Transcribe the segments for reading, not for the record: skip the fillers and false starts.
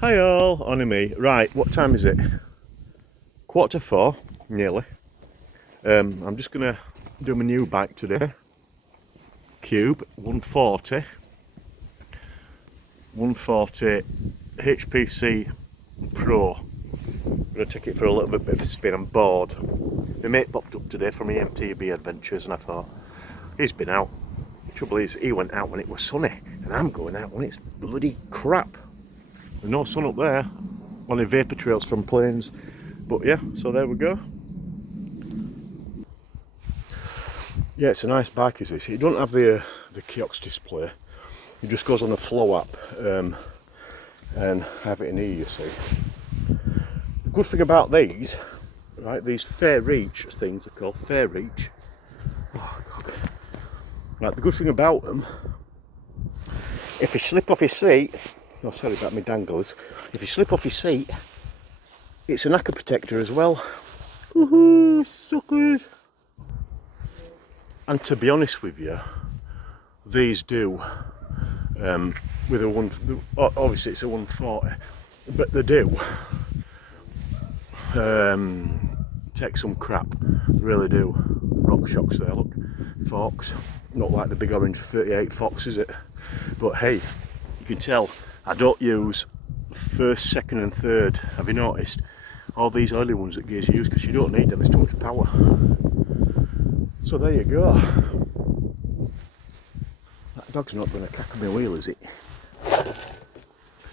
Hi all, only me. Right, what time is it? 4:15, nearly. I'm just gonna do my new bike today. Cube 140 HPC Pro. I'm gonna take it for a little bit of a spin. I'm bored. My mate popped up today from EMTB Adventures and I thought, he's been out. The trouble is, he went out when it was sunny and I'm going out when it's bloody crap. There's no sun up there. Only vapour trails from planes. But yeah, so there we go. Yeah, it's a nice bike, is this? It don't have the kiosk display. It just goes on the Flow app and I have it in here, you see. The good thing about these, right, these Fair Reach things are called Fair Reach. Oh God. Right, the good thing about them, if you slip off your seat, oh sorry about my danglers, if you slip off your seat, it's an knacker protector as well. Woohoo, suckers! And to be honest with you, these do, with a obviously it's a 140, but they do take some crap, they really do. Rock shocks there, look, forks, not like the big orange 38 Fox, is it? But hey, you can tell I don't use first, second and third. Have you noticed? All these early ones that gears use, because you don't need them, it's too much power. So there you go. That dog's not going to cack my wheel, is it?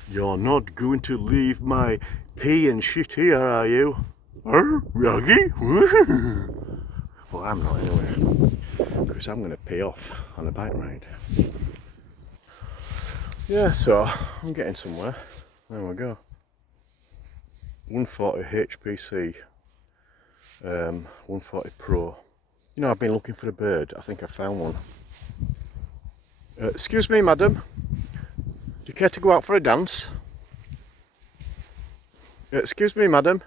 You're not going to leave my pee and shit here, are you? Ruggy? Well, I'm not anyway, because I'm going to pee off on a bike ride. Yeah, so I'm getting somewhere. There we go. 140 HPC, 140 Pro. You know, I've been looking for a bird. I think I found one. Excuse me, madam. Do you care to go out for a dance? Excuse me, madam.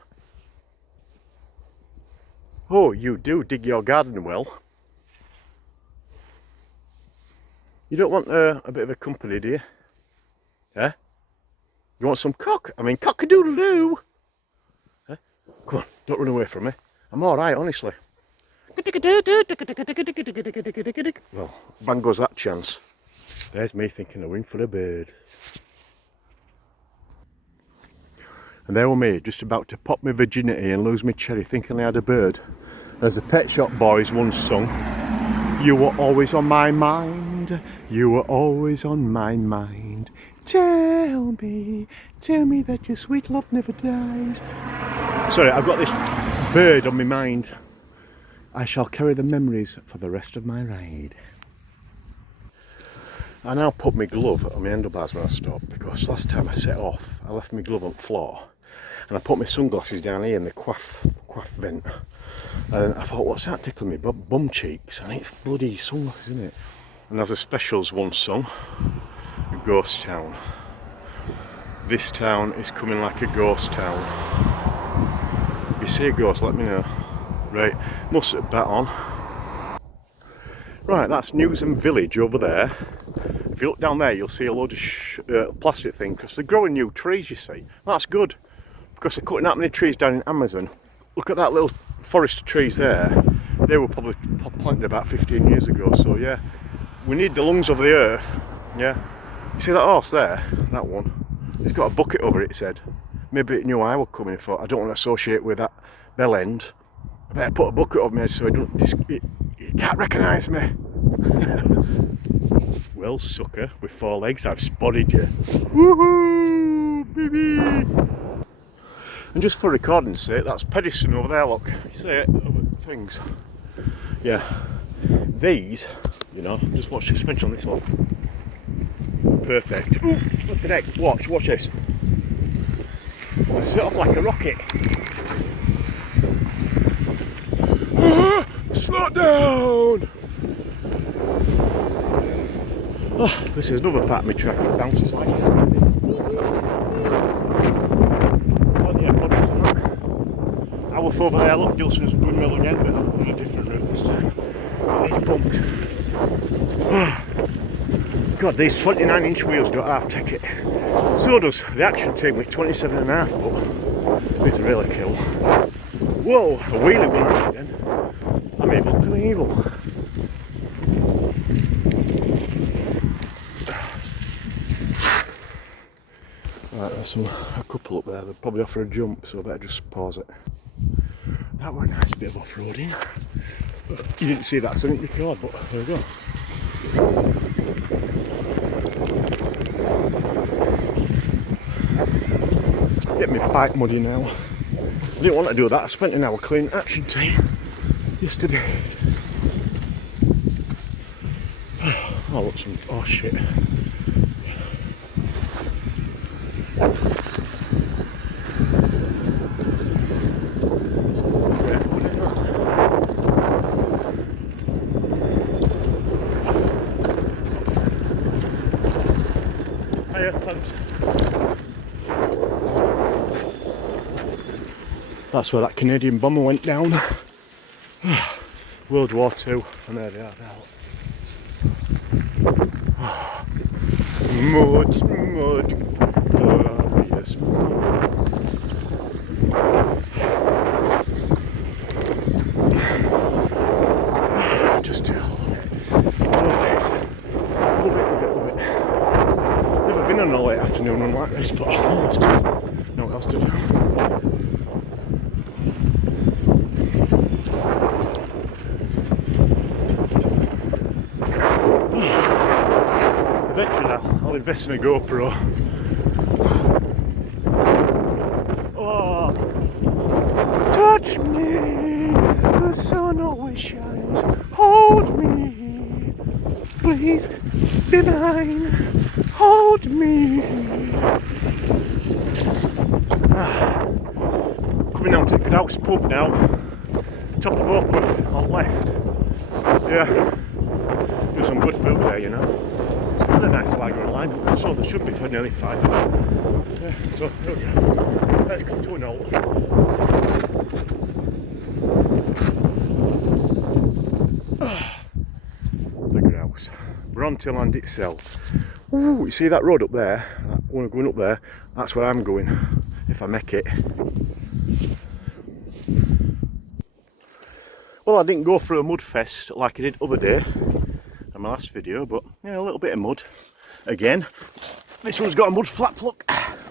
Oh, you do dig your garden well. You don't want a bit of a company, do you? Eh? You want some cock? I mean, cock-a-doodle-doo. Eh? Come on, don't run away from me. I'm alright, honestly. Well, bang goes that chance. There's me thinking of in for a bird. And there were me, just about to pop my virginity and lose my cherry thinking I had a bird. As the Pet Shop Boys once sung, you were always on my mind, you were always on my mind. Tell me that your sweet love never dies. Sorry, I've got this bird on my mind. I shall carry the memories for the rest of my ride. I now put my glove on my handlebars when I stop, because last time I set off I left my glove on the floor and I put my sunglasses down here in the quaff vent, and I thought, what's that tickling me bum cheeks, and it's bloody sunglasses, isn't it? And as a specials once sung, a ghost town. This town is coming like a ghost town. If you see a ghost, let me know. Right, must have bat on. Right, that's Newsham Village over there. If you look down there, you'll see a load of plastic thing, because they're growing new trees, you see. That's good, because they're cutting that many trees down in Amazon. Look at that little forest of trees there. They were probably planted about 15 years ago, so yeah. We need the lungs of the earth, yeah. You see that horse there? That one. It's got a bucket over it, said. Maybe it knew I was coming for. I don't want to associate with that bell end. I better put a bucket over me so it can't recognise me. Well, sucker, with 4 legs, I've spotted you. Woohoo, baby! And just for recording's sake, that's Pediston over there, look. You see it? Over things. Yeah. These, you know, just watch the suspension on this one. Perfect. Ooh, flipping heck. Watch this. I set off like a rocket. Slow down! Oh, this is another part of my track, it bounces like it. Oh yeah, bodies on that. I was over there, look, Gilson's windmill again, but I'm going a different route this time. These bumps. God, these 29-inch wheels don't half take it. So does the Action Team with 27.5, but these really cool. Whoa, a wheelie one out again. I mean, fucking evil. Right, there's a couple up there. They'll probably offer a jump, so I better just pause it. That were a nice bit of off-roading. You didn't see that, so I didn't record, but there we go. Get my bike muddy now. I didn't want to do that. I spent an hour cleaning Action Team yesterday. Oh, look, oh shit. That's where that Canadian bomber went down. World War II, and there they are now. Mud, glorious mud. Just too love it. Never been on a late afternoon one like this, but it's good. No what else to do. Eventually I'll invest in a GoPro. Oh, touch me, the sun always shines. Hold me, please be mine. Hold me. Coming out to Grouse pub now. Top of Oakwood on left. Yeah, do some good food there, you know. And a nice lager line, so there should be for nearly 5. Yeah, so there we go. Let's come to an old. The Grouse. Bronteland itself. Ooh, you see that road up there? That one going up there? That's where I'm going, if I make it. Well, I didn't go for a mud fest like I did other day in my last video, but yeah, a little bit of mud again. This one's got a mud flap, look.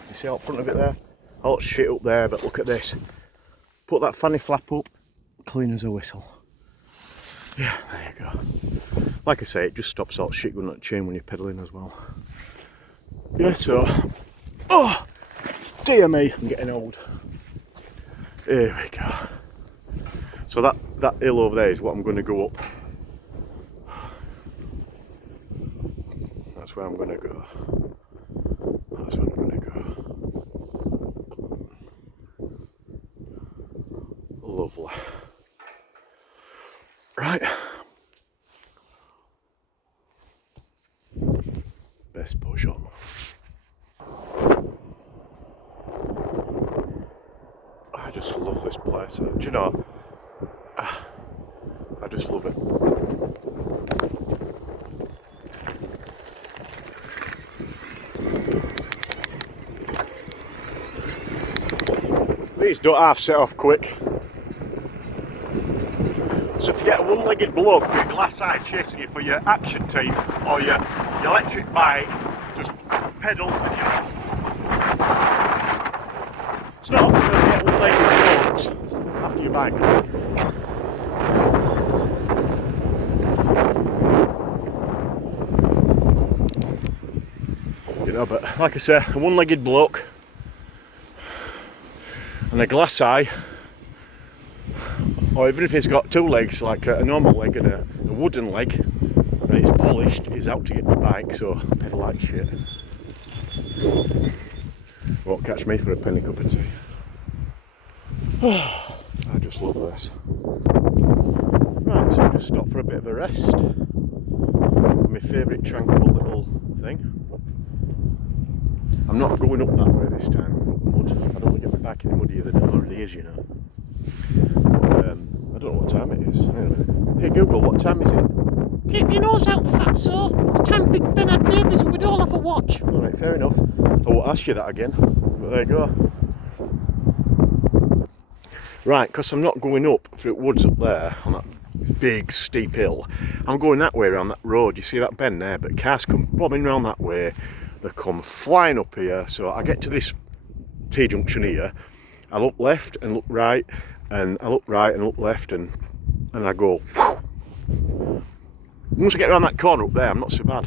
You see out front of it there? Oh, shit up there, but look at this. Put that fanny flap up, clean as a whistle. Yeah, there you go. Like I say, it just stops all shit going on the chain when you're pedalling as well. Yeah, so, oh, dear me, I'm getting old. Here we go. So that hill over there is what I'm going to go up. That's where I'm going to go. That's where I'm going to go. Lovely. Right. Best push on. I just love this place. Do you know? I just love it. These don't half set off quick. So if you get a one-legged bloke with a glass eye chasing you for your Action Team or your electric bike, just pedal and you're off. It's not often going to get one-legged blokes after your bike. You know, but like I say, a one-legged bloke and a glass eye, or even if he's got 2 legs, like a normal leg and a wooden leg, and it's polished, he's out to get the bike, so pedal like shit. Won't catch me for a penny cup of tea. I just love this. Right, so just stop for a bit of a rest. My favourite tranquil little thing. I'm not going up that way this time, up mud. I don't want to get my back in the muddier than it already is, you know. I don't know what time it is. Hang on a minute. Hey Google, what time is it? Keep your nose out, fatso. It's time Big Ben had babies and we'd all have a watch. Alright, fair enough. I won't ask you that again. But there you go. Right, because I'm not going up through the woods up there on that big steep hill. I'm going that way around that road. You see that bend there? But cars come bobbing around that way. They come flying up here. So I get to this T-junction here. I look left and look right. And I look right and look left. And I go, whew. Once I get around that corner up there, I'm not so bad.